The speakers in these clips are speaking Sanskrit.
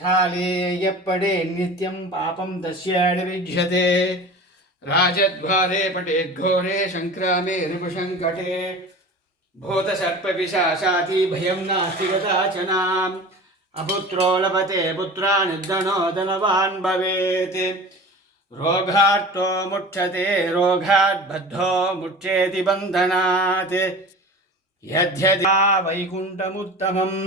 काले यप्पडे नित्यं पापं तस्याड विज्यते राजद्वारे पटे घोरे संक्रामे रिपुसंकटे भूतसर्पपिशाचाति भयं नास्ति कदाचनाम् अपुत्रो लभते पुत्रान् धनो धनवान् भवेत् रोगार्तो मुच्यते रोगात् बद्धो मुच्येति बन्धनात् यद्यदा वैकुण्ठमुत्तमम्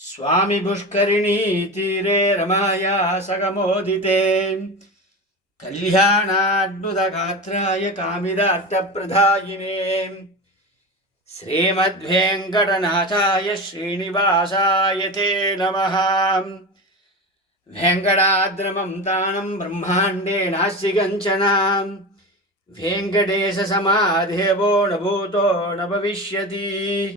स्वामी पुष्करिणी तीरे रमाया सगमोदिते कल्याणाद्भुतगात्राय कामिदार्थप्रदायिने श्रीमद्वेङ्कटनाथाय श्रीनिवासाय ते नमः। वेङ्कटाद्रमं तानं ब्रह्माण्डे नास्ति कञ्चन वेङ्कटेशसमादेवो न भूतो न भविष्यति।